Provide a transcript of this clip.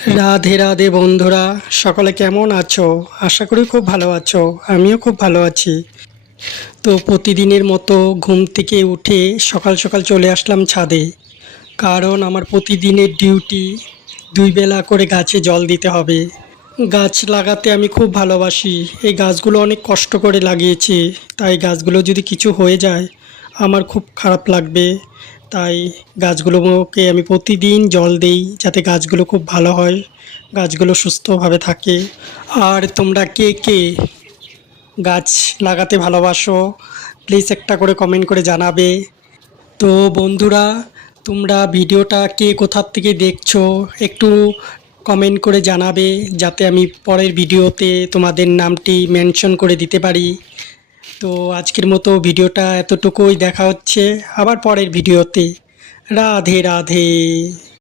রাধে রাধে বন্ধুরা, সকলে কেমন আছো? আশা করি খুব ভালো আছো। আমিও খুব ভালো আছি। তো প্রতিদিনের মতো ঘুম থেকে উঠে সকাল সকাল চলে আসলাম ছাদে। কারণ আমার প্রতিদিনের ডিউটি, দুই বেলা করে গাছে জল দিতে হবে। গাছ লাগাতে আমি খুব ভালোবাসি। এই গাছগুলো অনেক কষ্ট করে লাগিয়েছি। তাই গাছগুলো যদি কিছু হয়ে যায় আমার খুব খারাপ লাগবে। তাই গাছগুলোকে আমি প্রতিদিন জল দেই যাতে গাছগুলো খুব ভালো হয়, গাছগুলো সুস্থভাবে থাকে। আর তোমরা কে কে গাছ লাগাতে ভালোবাসো প্লিজ একটা করে কমেন্ট করে জানাবে। তো বন্ধুরা, তোমরা ভিডিওটা কে কোথার থেকে দেখছো একটু কমেন্ট করে জানাবে, যাতে আমি পরের ভিডিওতে তোমাদের নামটি মেনশন করে দিতে পারি। তো আজকের মতো ভিডিওটা এতটুকুই, দেখা হচ্ছে আবার পরের ভিডিওতে। রাধে রাধে।